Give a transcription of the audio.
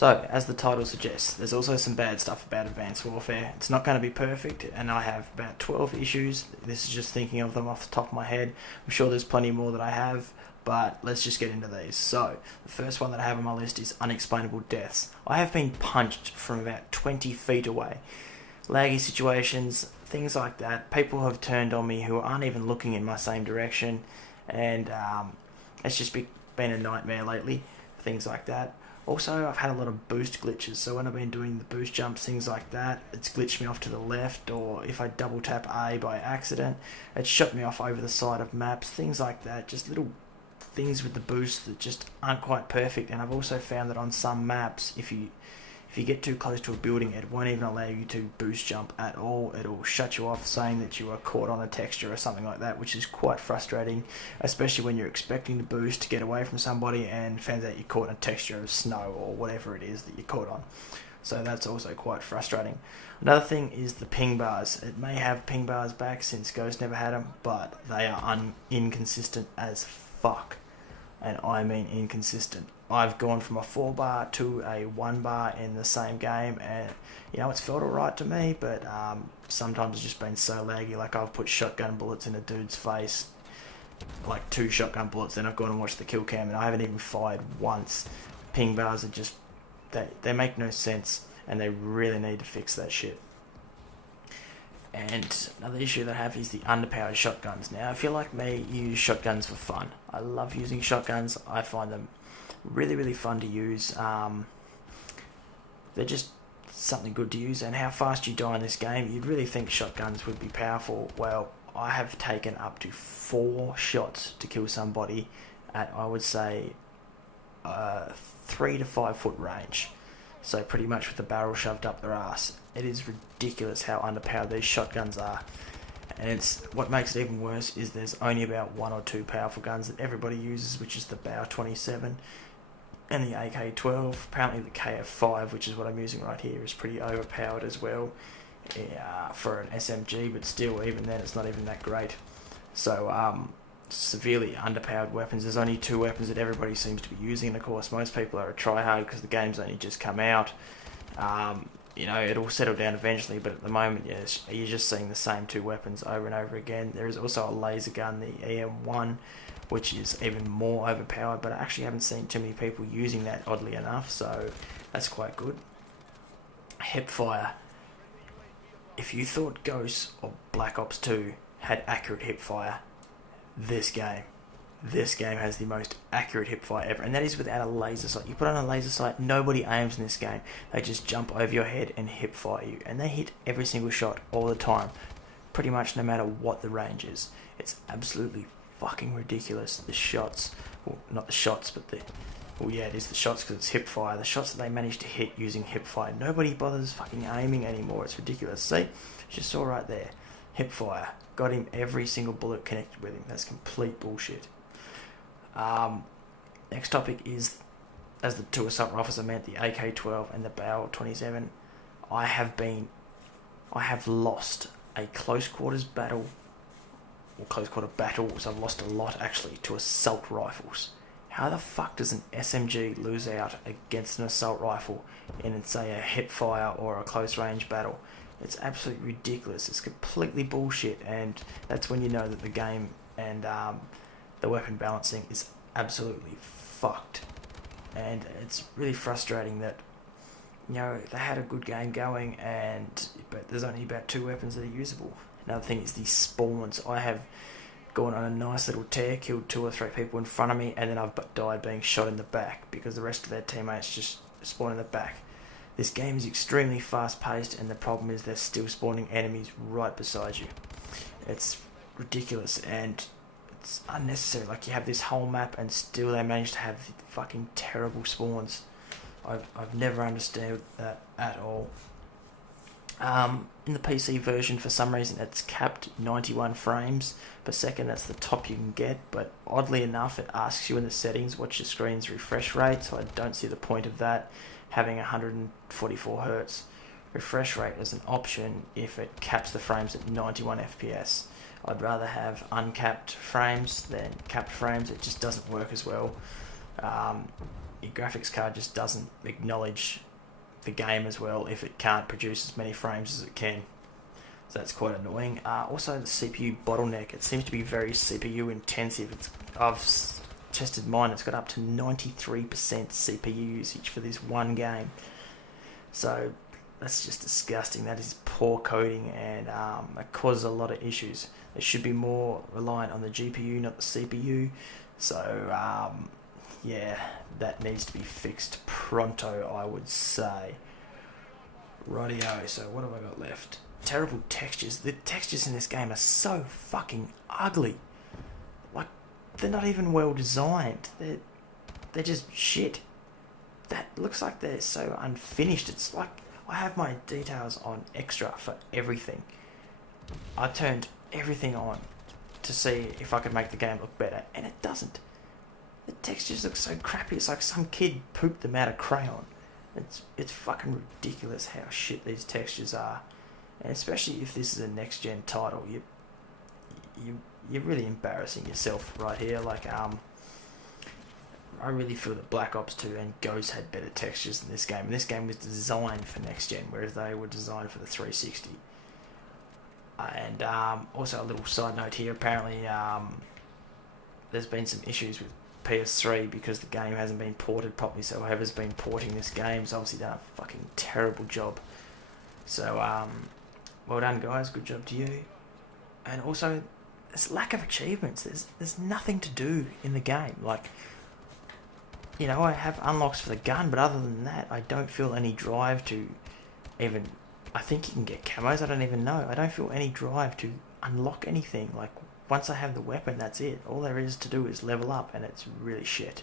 So, as the title suggests, there's also some bad stuff about Advanced Warfare. It's not going to be perfect, and I have about 12 issues. This is just thinking of them off the top of my head. I'm sure there's plenty more that I have, but let's just get into these. So, the first one that I have on my list is unexplainable deaths. I have been punched from about 20 feet away. Laggy situations, things like that. People have turned on me who aren't even looking in my same direction, and it's just been a nightmare lately, things like that. Also, I've had a lot of boost glitches, so when I've been doing the boost jumps, things like that, it's glitched me off to the left, or if I double tap A by accident, it's shot me off over the side of maps, things like that, just little things with the boost that just aren't quite perfect. And I've also found that on some maps, if you get too close to a building, it won't even allow you to boost jump at all. It'll shut you off, saying that you are caught on a texture or something like that, which is quite frustrating, especially when you're expecting to boost to get away from somebody and finds out you're caught in a texture of snow or whatever it is that you're caught on. So that's also quite frustrating. Another thing is the ping bars. It may have ping bars back since Ghost never had them, but they are inconsistent as fuck. And I mean inconsistent. I've gone from a 4 bar to a 1 bar in the same game, and it's felt alright to me, but sometimes it's just been so laggy. Like, I've put shotgun bullets in a dude's face, like 2 shotgun bullets, then I've gone and watched the kill cam and I haven't even fired once. Ping bars are just, they make no sense, and they really need to fix that shit. And another issue that I have is the underpowered shotguns. Now, if you're like me, you use shotguns for fun. I love using shotguns. I find them really, really fun to use. They're just something good to use. And how fast you die in this game, you'd really think shotguns would be powerful. Well, I have taken up to 4 shots to kill somebody at, I would say, 3 to 5 foot range. So pretty much with the barrel shoved up their ass. It is ridiculous how underpowered these shotguns are. And what makes it even worse is there's only about 1 or 2 powerful guns that everybody uses, which is the Bauer 27 and the AK-12. Apparently the KF5, which is what I'm using right here, is pretty overpowered as well for an SMG, but still, even then, it's not even that great. So, severely underpowered weapons. There's only 2 weapons that everybody seems to be using, and of course most people are a tryhard because the game's only just come out. It'll settle down eventually, but at the moment, yes, you're just seeing the same 2 weapons over and over again. There is also a laser gun, the EM1, which is even more overpowered, but I actually haven't seen too many people using that, oddly enough, so that's quite good. Hipfire. If you thought Ghost or Black Ops 2 had accurate hipfire, this game has the most accurate hipfire ever, and that is without a laser sight. You put on a laser sight, nobody aims in this game. They just jump over your head and hipfire you, and they hit every single shot all the time, pretty much no matter what the range is. It's absolutely fucking ridiculous. The shots, well, not the shots, but it is the shots because it's hipfire. The shots that they manage to hit using hipfire, nobody bothers fucking aiming anymore. It's ridiculous. See, you saw right there, hipfire. Got him every single bullet connected with him. That's complete bullshit. Next topic is, as the 2 assault rifles I meant, the AK-12 and the Bauer 27. I have lost a close quarter battles. I've lost a lot actually to assault rifles. How the fuck does an SMG lose out against an assault rifle in, say, a hipfire or a close range battle? It's absolutely ridiculous. It's completely bullshit, and that's when you know that the game and the weapon balancing is absolutely fucked. And it's really frustrating that they had a good game going, but there's only about 2 weapons that are usable. Another thing is the spawns. I have gone on a nice little tear, killed 2 or 3 people in front of me, and then I've died being shot in the back because the rest of their teammates just spawn in the back. This game is extremely fast paced, and the problem is they're still spawning enemies right beside you. It's ridiculous, and it's unnecessary. Like, you have this whole map and still they manage to have fucking terrible spawns. I've never understood that at all. In the PC version, for some reason, it's capped 91 frames per second. That's the top you can get, but oddly enough, it asks you in the settings what's your screen's refresh rate, so I don't see the point of that, having 144 Hz refresh rate as an option if it caps the frames at 91 FPS. I'd rather have uncapped frames than capped frames. It just doesn't work as well. your graphics card just doesn't acknowledge the game as well if it can't produce as many frames as it can. So that's quite annoying. Also, the CPU bottleneck. It seems to be very CPU intensive. I've tested mine. It's got up to 93% CPU usage for this one game. So that's just disgusting. That is poor coding, and it causes a lot of issues. It should be more reliant on the GPU, not the CPU. So yeah, that needs to be fixed pronto, I would say. Rightio, so what have I got left? Terrible textures. The textures in this game are so fucking ugly. Like, they're not even well designed. They're just shit. That looks like they're so unfinished. It's like I have my details on extra for everything. I turned everything on to see if I could make the game look better, and it doesn't. The textures look so crappy. It's like some kid pooped them out of crayon. It's fucking ridiculous how shit these textures are, and especially if this is a next gen title, you're really embarrassing yourself right here. Like I really feel that Black Ops 2 and Ghost had better textures than this game, and this game was designed for next gen, whereas they were designed for the 360. And also a little side note here. Apparently, there's been some issues with PS3 because the game hasn't been ported properly, so whoever's been porting this game has obviously done a fucking terrible job. So well done, guys, good job to you. And also, there's lack of achievements. There's nothing to do in the game. Like, you know, I have unlocks for the gun, but other than that, I don't feel any drive to even... I think you can get camos, I don't even know. I don't feel any drive to unlock anything. Like, once I have the weapon, that's it. All there is to do is level up, and it's really shit.